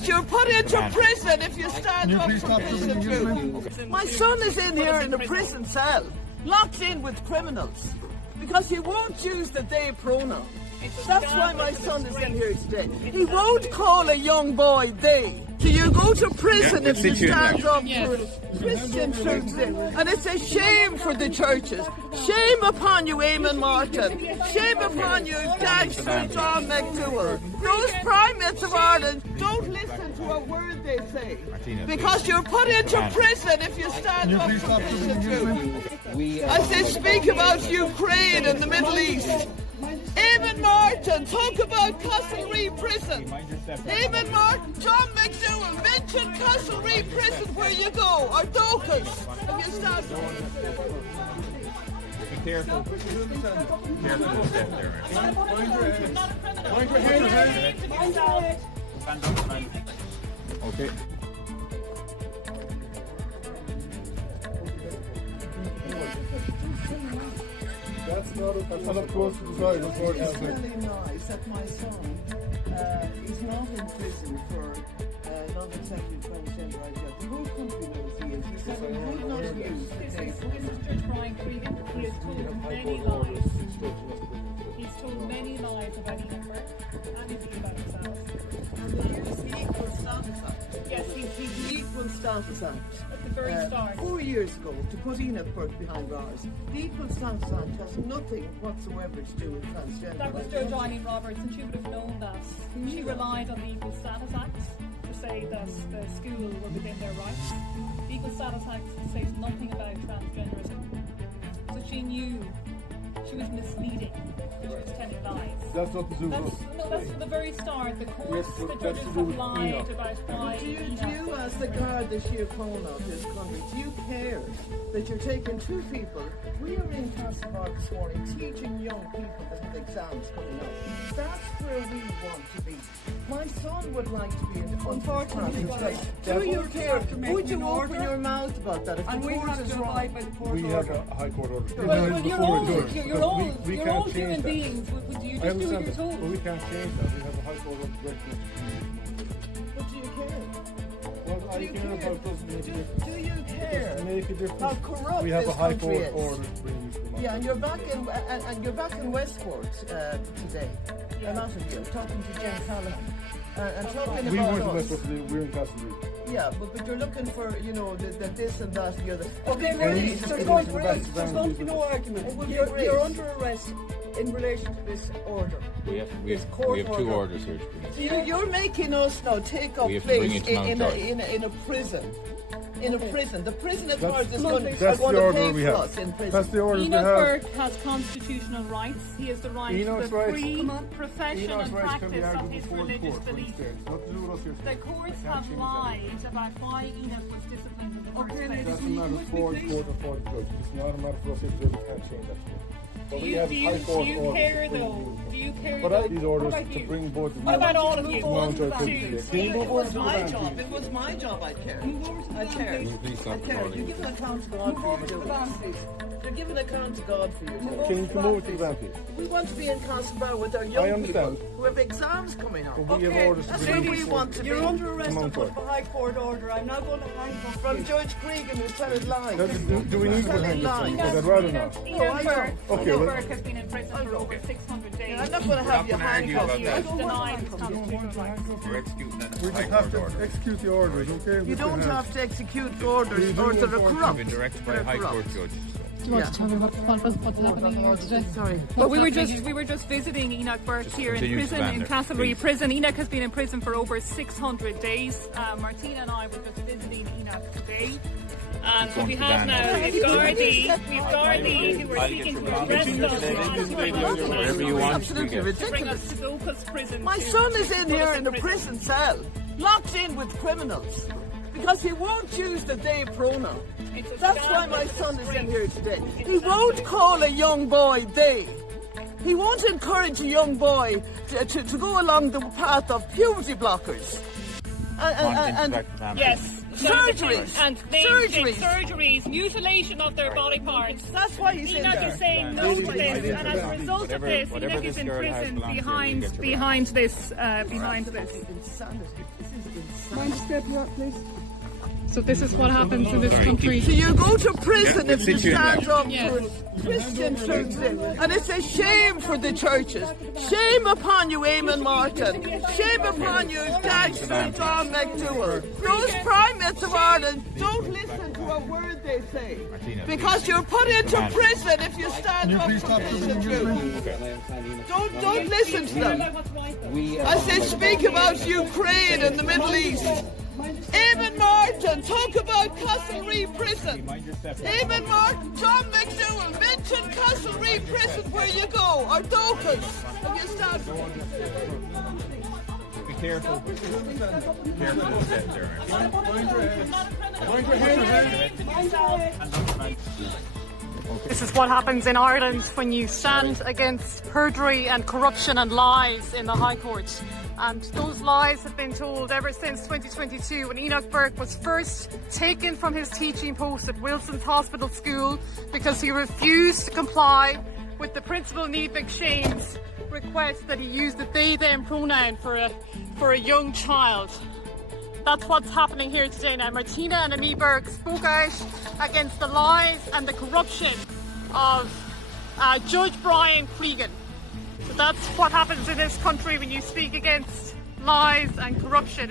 Because you're put into prison if you stand up for prison truth. My son is in here in a prison cell, locked in with criminals, because he won't use the they pronoun. That's why my son is in here today. He won't call a young boy they. So you go to prison if you stand up for Christian truth. And it's a shame for the churches. Shame upon you, Eamon Martin. Shame upon you, Dan Street, John McDowell. Those primates of Ireland don't listen to a word they say. Because you're put into prison if you stand up for Christian truth. As they speak about Ukraine and the Middle East. Eamon Martin, talk about Castlerea Prison. Eamon Martin, John McDowell, mention Castlerea Prison where you go, or Dóchas, if you stand up. Be careful. Careful of the step there. Mind your head. Okay. That's not up close to the side. That's what It's telling lies that my son is not in prison for non-accepted transgender identity. The whole country knows he is. He said he would not use the This they is Judge Brian Cregan. He has told many lies. He's told many lies about Enoch Burke and indeed about himself. Here's the Equal Status Act. Yes, he's The Equal Status Act. at the very start. 4 years ago, to put Enoch Burke behind bars. The Equal Status Act has nothing whatsoever to do with transgender. That was Judge Eileen Roberts, and she would have known that. She relied on the Equal Status Act to say that the school were within their rights. The Equal Status Act says nothing about transgenderism. So she knew she was misleading. She was telling lies. That's not the zoo. That's from the very start. The courts, Yes, the but judges that's to have do with lied Enoch. about why Do Enoch. you, as the Garda Síochána of this country, do you care that you're taking two people? We are in Castlerea this morning teaching young people that have exams coming up. That's where we want to be. My son would like to be in Unfortunately, do you care? have to make Would you an open order, your mouth about that if and the we court have is to wrong? abide by the court We order. have a high court order. Well, you're all, you're all, We you're can't all change human that. beings. You I just do what understand you're that, told. but we can't change that. We have a high court order directly. But do you care? Well, I Do you care, care? but it doesn't make a difference. Do you It doesn't care? make a difference. How corrupt We have a this high country court is. order to bring you to the Yeah, and you're back in Westport today. A lot of you talking to Jen Callahan and talking We about weren't in us. Westport today, we're in Castlerea. Yeah, but you're looking for the this and that and the other. Okay, Please, there's going to be no argument. It would be You're great. under arrest in relation to this order. We have court two order. orders here. You're making us now take up We have to bring place it to in a prison. In a prison. The prison authorities are That's going the to order pay we for have. us in prison. That's the order we Enoch have. Burke has constitutional rights. He has the right Enoch's to the rights. free Come profession Enoch's and rights can be practice of argued his before the religious court, for beliefs. instance. Not to do with us here. The courts have lied about why Enoch was disciplined in the first place. That's a matter for the court or for the judge. It's not a matter for us here today. We can't change that today. But we have high court do you orders care to bring though? you. Do you care But though? these orders What about to you? bring both of What about all of you? Mountjoy Prison Choose. today. Can you move over to the my van, job. please? It was my job. I'd care. I'd I'd care. Please stop I'd care. recording. You give an account to God for your doing. You're giving account to God for your doing. Can you come over to the van, please? We want to be in Castlerea with our I young understand. people who have exams coming up. But we have orders to That's bring where you. we want to be. You're under arrest Come on, on foot of Court. a high court order. I'm not going to handcuff From you. George Cregan who's telling lies. Do we need to Telling hang lies. this? I'd rather not. Enoch Burke, Okay, Enoch well- Burke has been in prison for over 600 days. I'm not going to have you not gonna argue handcuffed. about He that. has denied his constitutional rights. We're executing a We high just have court to order. execute the orders, okay? You don't have to execute orders You do or that are enforce corrupt. Been directed by a They're high corrupt. court judge. Do you want to tell me what's happening here today? Sorry. Well, we were just visiting Enoch Burke here in continue to prison, ban in it, Castlerea please. Prison. Enoch has been in prison for over 600 days. Martina and I were just visiting Enoch today. And what we have now is Gardaí who are seeking to arrest us Whatever you want, you Absolutely get. to bring ridiculous. us to Dóchas Prison. My son is in here in a prison cell, locked in with criminals, because he won't use the they pronoun. That's why my son is in here today. He won't call a young boy they. He won't encourage a young boy to go along the path of puberty blockers. And Yes, Surgeries. And surgeries, mutilation of their body parts. That's why he's in Enoch there. is saying no to this, and as a result of this, Enoch is in prison behind this. Mind just stepping up, please. So this is what happens in this country. So you go to prison if you stand up for Christian churches, and it's a shame for the churches. Shame upon you, Eamon Martin. Shame upon you, Dash and John McDowell. Those primates of Ireland don't listen to a word they say, because you're put into prison if you stand up for Christian truth. Don't listen to them as they speak about Ukraine and the Middle East. Eamon Martin, talk about Castlerea Prison. Eamon Martin, John McDowell, mention Castlerea Prison where you go, or Dóchas, and you stand for it. Be careful. Careful of the step there. This is what happens in Ireland when you stand against perjury and corruption and lies in the High Court. And those lies have been told ever since 2022, when Enoch Burke was first taken from his teaching post at Wilson's Hospital School because he refused to comply with the Principal Niamh McShane's request that he use the they/them pronoun for a young child. That's what's happening here today now. Martina and Ammi Burke spoke out against the lies and the corruption of Judge Brian Cregan. So that's what happens in this country when you speak against lies and corruption.